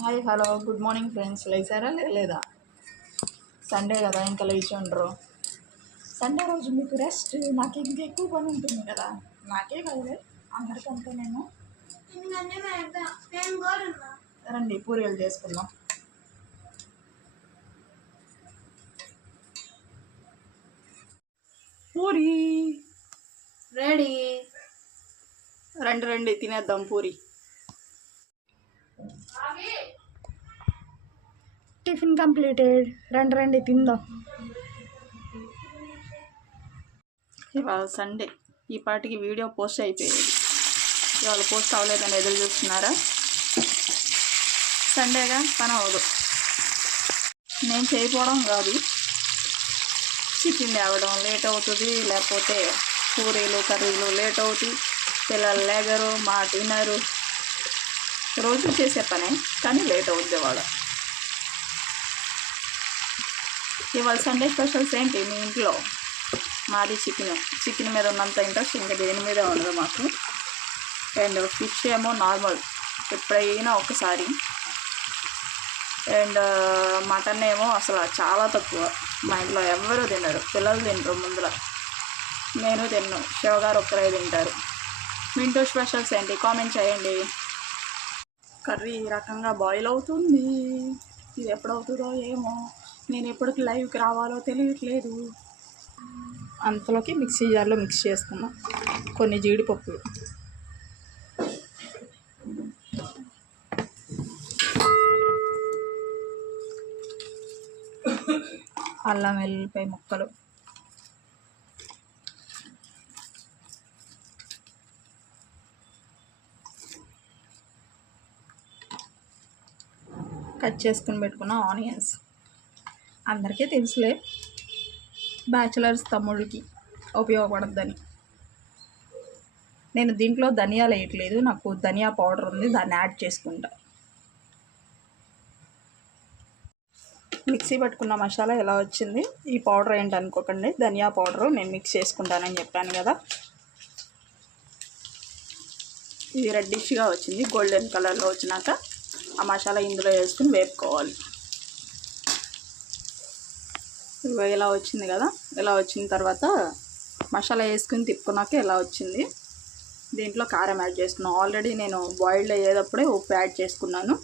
Hi hello good morning friends. లేచారా లేదా? Sunday కదా, ఇంకా లేచి ఉండరు. సండే రోజు మీకు రెస్ట్, నాకు ఇంకా ఎక్కువ పని ఉంటుంది కదా. నాకే కదలే, అందరికంటే నేను రండి పూరీలు చేసుకుందాం. పూరి రెడీ. రండి రండి తినేద్దాం పూరి. Tiffin completed. రండి రండి తిందాం. ఇవాళ సండే, ఈ పాటికి వీడియో పోస్ట్ అయిపోయేది. ఇవాళ పోస్ట్ అవ్వలేదని ఎదురు చూస్తున్నారా? సండేగా పని అవ్వదు. నేను చేయకపోవడం కాదు, చికెన్ తేవడం లేట్ అవుతుంది, లేకపోతే పూరీలు కర్రీలు లేట్ అవుతుంది, పిల్లలు లేగరు, మా తినరు. రోజు చేసే పనే కానీ లేట్ అవుద్ది వాడు. ఇవాళ సండే స్పెషల్స్ ఏంటి మీ ఇంట్లో? మాది చికెన్ మీద ఉన్నంత ఇంట్రెస్ట్ ఇంకా దేని మీద ఉండదు మాకు. అండ్ ఫిష్ ఏమో నార్మల్, ఎప్పుడైనా ఒకసారి. అండ్ మటన్ ఏమో అసలు చాలా తక్కువ. మా ఇంట్లో ఎవరు తినరు, పిల్లలు తినరు ముందుల, నేను తిన్ను, శివగారు ఒక్కరే తింటారు. మీ ఇంట్లో స్పెషల్స్ ఏంటి కామెంట్ చేయండి. కర్రీ ఈ రకంగా బాయిల్ అవుతుంది. ఇది ఎప్పుడవుతుందో ఏమో, నేను ఎప్పటికి లైవ్కి రావాలో తెలియట్లేదు. అంతలోకి మిక్సీ జార్లో మిక్స్ చేసుకున్నాం కొన్ని జీడిపప్పులు, అల్లం వెల్లిపాయ ముక్కలు, కట్ చేసుకుని పెట్టుకున్న ఆనియన్స్. అందరికీ తెలుసులే, బ్యాచిలర్స్ తమ్ముళ్ళకి ఉపయోగపడద్దని. నేను దీంట్లో ధనియాలు వేయట్లేదు, నాకు ధనియా పౌడర్ ఉంది, దాన్ని యాడ్ చేసుకుంటా. మిక్సీ పట్టుకున్న మసాలా ఎలా వచ్చింది? ఈ పౌడర్ ఏంటి అనుకోకండి, ధనియా పౌడరు. నేను మిక్స్ చేసుకుంటానని చెప్పాను కదా. ఇది రెడ్డిష్గా వచ్చింది, గోల్డెన్ కలర్లో వచ్చినాక ఆ మసాలా ఇందులో వేసుకుని వేపుకోవాలి. ఇలా వచ్చింది కదా, ఇలా వచ్చిన తర్వాత మసాలా వేసుకుని తిప్పుకున్నాక ఇలా వచ్చింది. దీంట్లో కారం యాడ్ చేసుకున్నాను. ఆల్రెడీ నేను బాయిల్డ్ అయ్యేటప్పుడే ఉప్పు యాడ్ చేసుకున్నాను.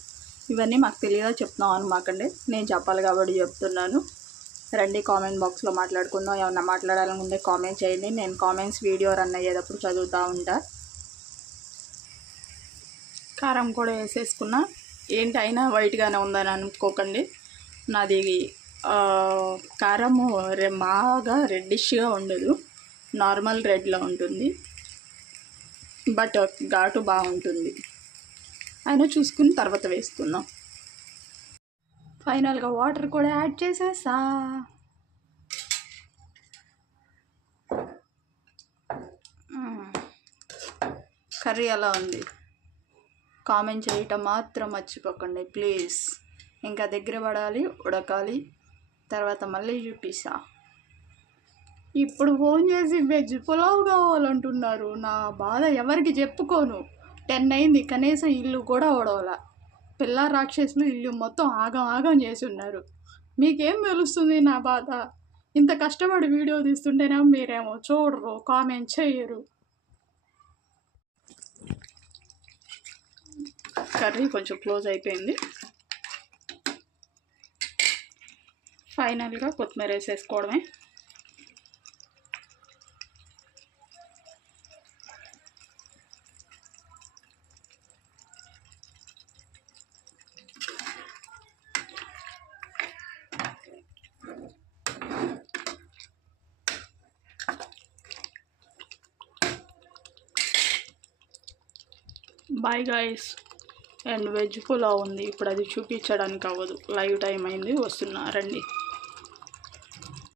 ఇవన్నీ మాకు తెలియదా చెప్తున్నాం అనమాకండి, నేను చెప్పాలి కాబట్టి చెప్తున్నాను. రండి కామెంట్ బాక్స్లో మాట్లాడుకుందాం. ఏమన్నా మాట్లాడాలనుకుంటే కామెంట్ చేయండి, నేను కామెంట్స్ వీడియో రన్ అయ్యేటప్పుడు చదువుతూ ఉంటా. కారం కూడా వేసేసుకున్నా. ఏంటి అయినా వైట్గానే ఉందని అనుకోకండి, నాది కారము బాగా రెడ్డిష్గా ఉండదు, నార్మల్ రెడ్లో ఉంటుంది, బట్ ఘాటు బాగుంటుంది. అయినా చూసుకుని తర్వాత వేసుకుందాం. ఫైనల్గా వాటర్ కూడా యాడ్ చేసేసా. కర్రీ ఎలా ఉంది కామెంట్ చేయటం మాత్రం మర్చిపోకండి ప్లీజ్. ఇంకా దగ్గర పడాలి, ఉడకాలి, తర్వాత మళ్ళీ చూపిస్తా. ఇప్పుడు ఫోన్ చేసి వెజ్ పులావ్ కావాలంటున్నారు. నా బాధ ఎవరికి చెప్పుకోను. 10 అయింది, కనీసం ఇల్లు కూడా ఓడవల. పిల్ల రాక్షసులు ఇల్లు మొత్తం ఆగం ఆగం చేసి ఉన్నారు. మీకేం తెలుస్తుంది నా బాధ? ఇంత కష్టపడి వీడియో తీస్తుంటేనే మీరేమో చూడరు, కామెంట్ చేయరు. కర్రీ కొంచెం క్లోజ్ అయిపోయింది. ఫైనల్గా కొత్తిమీర వేసేసుకోవడమే. Bye guys. And veg pulao ఉంది, ఇప్పుడు అది చూపించడానికి అవ్వదు, లైవ్ టైం అయింది, వస్తున్నా రండి.